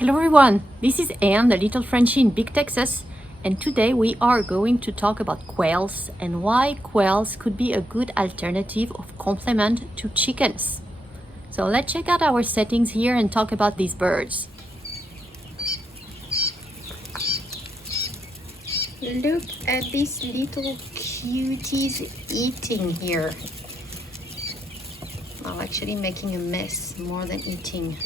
Hello everyone, this is Anne, the little Frenchie in Big Texas, and today we are going to talk about quails and why quails could be a good alternative of complement to chickens. So let's check out our settings here and talk about these birds. Look at these little cuties eating here. Well, actually making a mess more than eating.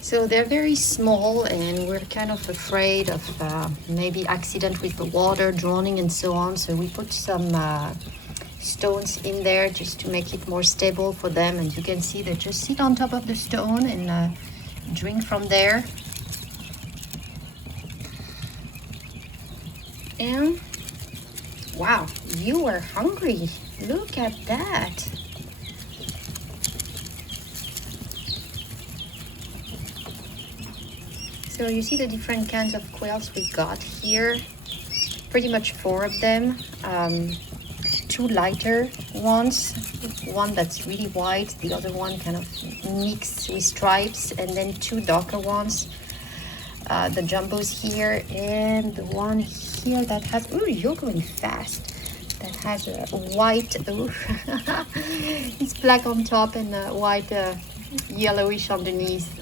So they're very small and we're kind of afraid of maybe accident with the water, drowning and so on. So we put some stones in there just to make it more stable for them. And you can see they just sit on top of the stone and drink from there. And wow, you are hungry. Look at that. So you see the different kinds of quails we got here. Pretty much 4 of them. 2 lighter ones, one that's really white, the other one kind of mixed with stripes, and then 2 darker ones. The jumbos here, and the one here that has, oh, you're going fast, that has a white, oh, it's black on top and white yellowish underneath.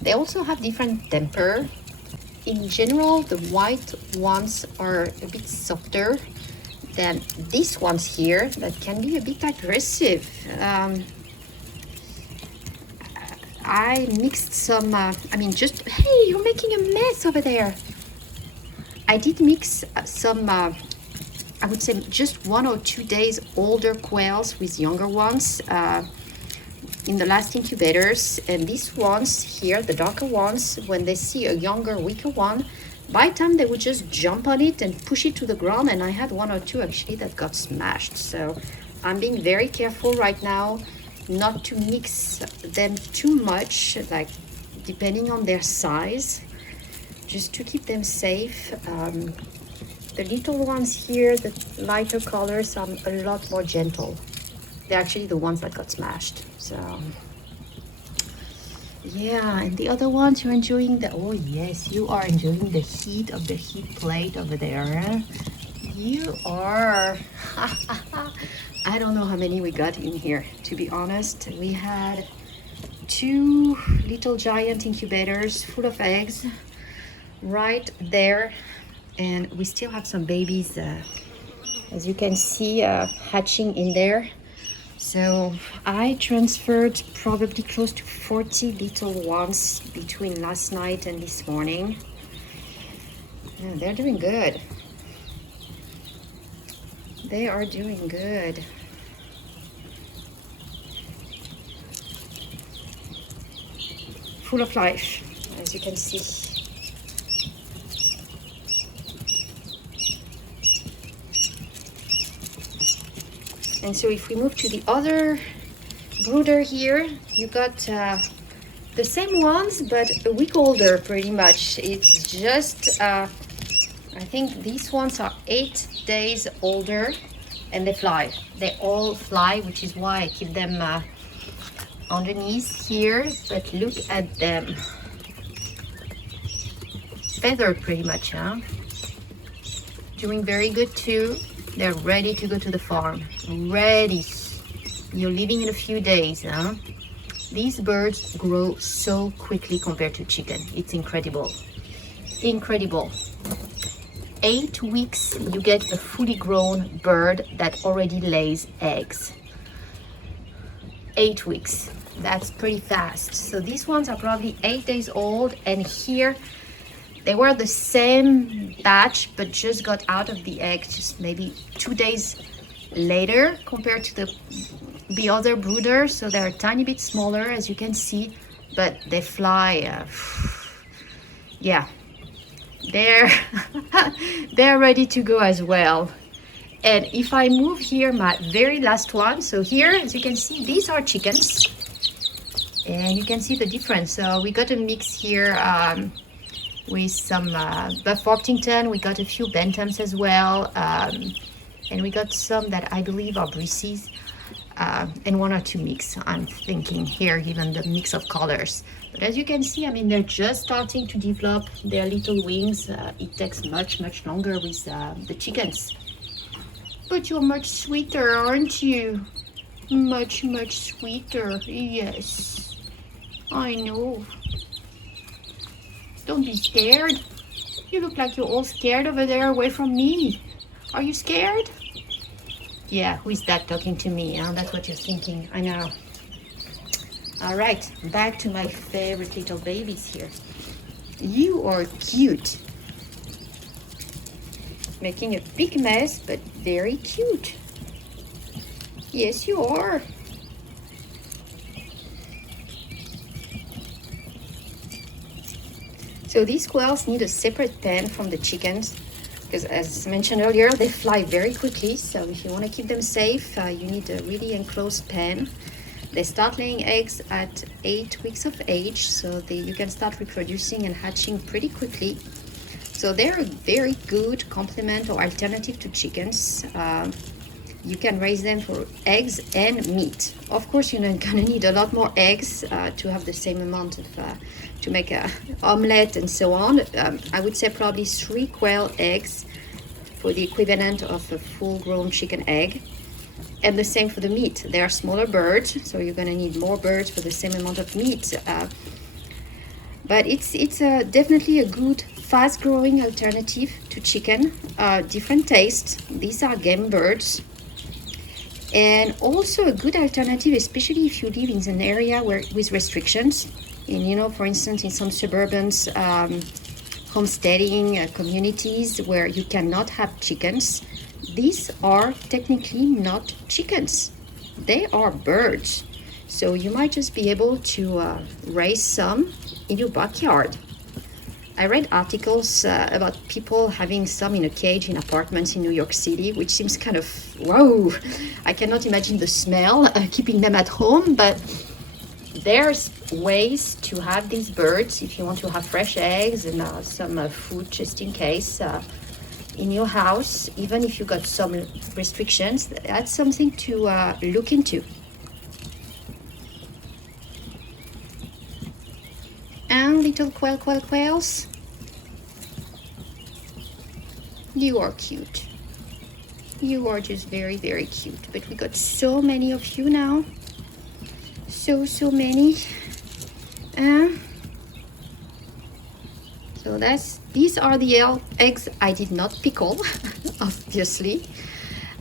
They also have different temper. In general, the white ones are a bit softer than these ones here that can be a bit aggressive. I mixed some, hey, you're making a mess over there. I did mix some, I would say just 1 or 2 days older quails with younger ones in the last incubators. And these ones here, the darker ones, when they see a younger, weaker one, by the time they would just jump on it and push it to the ground. And I had 1 or 2 actually that got smashed. So I'm being very careful right now not to mix them too much, like depending on their size, just to keep them safe. The little ones here, the lighter colors, are a lot more gentle. They're actually the ones that got smashed. So yeah, and the other ones, you're enjoying the, oh yes, you are enjoying the heat of the heat plate over there, huh? You are. I don't know how many we got in here, to be honest. We had 2 little giant incubators full of eggs right there, and we still have some babies, as you can see, hatching in there. So I transferred probably close to 40 little ones between last night and this morning. Yeah, they're doing good. They are doing good. Full of life, as you can see. And so if we move to the other brooder here, you got the same ones, but a week older pretty much. It's just, I think these ones are 8 days older, and they fly. They all fly, which is why I keep them underneath here. But look at them. Feathered pretty much, huh? Doing very good too. They're ready to go to the farm. Ready. You're leaving in a few days, huh? These birds grow so quickly compared to chicken. It's incredible. Incredible. 8 weeks, you get a fully grown bird that already lays eggs. 8 weeks. That's pretty fast. So these ones are probably 8 days old, and here they were the same batch, but just got out of the egg just maybe 2 days later compared to the other brooder. So they're a tiny bit smaller, as you can see, but they fly. Yeah, they're they're ready to go as well. And if I move here, my very last one, so here, as you can see, these are chickens, and you can see the difference. So we got a mix here with some Buff Orpington. We got a few Bantams as well, and we got some that I believe are Brissies. and 1 or 2 mix, I'm thinking here, given the mix of colors. But as you can see, I mean, they're just starting to develop their little wings. It takes much longer with the chickens. But you're much sweeter, aren't you? Much sweeter. Yes, I know. Don't be scared. You look like you're all scared over there away from me. Are you scared? Yeah, who is that talking to me? Huh? That's what you're thinking. I know. All right, back to my favorite little babies here. You are cute. Making a big mess, but very cute. Yes, you are. So these quails need a separate pen from the chickens because, as mentioned earlier, they fly very quickly. So if you want to keep them safe, you need a really enclosed pen. They start laying eggs at 8 weeks of age, so you can start reproducing and hatching pretty quickly. So they're a very good complement or alternative to chickens. You can raise them for eggs and meat. Of course, you're not gonna need a lot more eggs to have the same amount of, to make a omelette and so on. I would say probably 3 quail eggs for the equivalent of a full-grown chicken egg. And the same for the meat. They are smaller birds, so you're gonna need more birds for the same amount of meat. But it's definitely a good, fast-growing alternative to chicken. Different taste. These are game birds. And also a good alternative, especially if you live in an area with restrictions. And, you know, for instance, in some suburban homesteading communities where you cannot have chickens, these are technically not chickens. They are birds. So you might just be able to raise some in your backyard. I read articles about people having some in a cage in apartments in New York City, which seems kind of, whoa, I cannot imagine the smell keeping them at home, but there's ways to have these birds if you want to have fresh eggs and some food just in case in your house, even if you got some restrictions. That's something to look into. And little quails. You are cute. You are just very cute. But we got so many of you now. So many. So these are the eggs I did not pickle, obviously.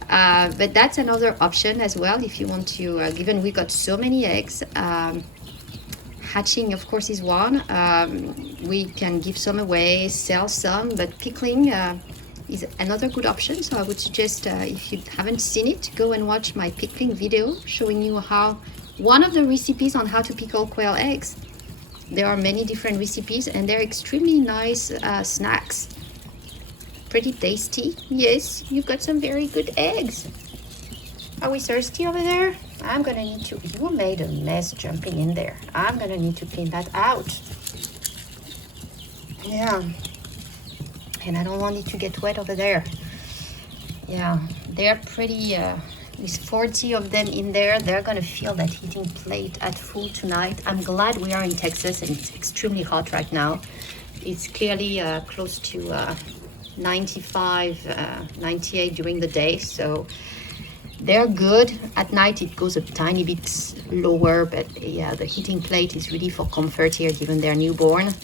But that's another option as well if you want to, given we got so many eggs. Hatching, of course, is one. We can give some away, sell some, but pickling is another good option. So I would suggest, if you haven't seen it, go and watch my pickling video showing you one of the recipes on how to pickle quail eggs. There are many different recipes and they're extremely nice snacks. Pretty tasty. Yes, you've got some very good eggs. Are we thirsty over there? I'm gonna need to, you made a mess jumping in there. I'm gonna need to clean that out. Yeah. And I don't want it to get wet over there. Yeah, they're pretty, with 40 of them in there, they're gonna feel that heating plate at full tonight. I'm glad we are in Texas and it's extremely hot right now. It's clearly close to 95, 98 during the day, so they're good. At night it goes a tiny bit lower, but yeah, the heating plate is really for comfort here given they're newborn.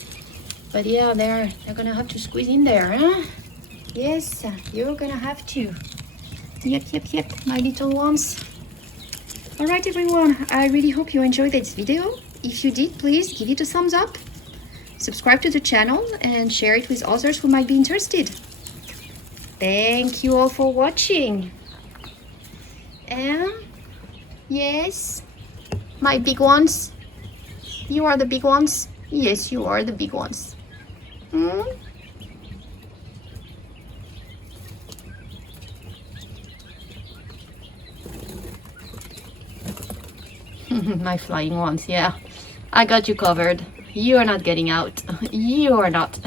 But yeah, they're gonna have to squeeze in there, huh? Yes, you're gonna have to. Yep, my little ones. All right, everyone, I really hope you enjoyed this video. If you did, please give it a thumbs up, subscribe to the channel, and share it with others who might be interested. Thank you all for watching. And yes, my big ones. You are the big ones. Yes, you are the big ones. My flying ones, yeah. I got you covered. You are not getting out. You are not.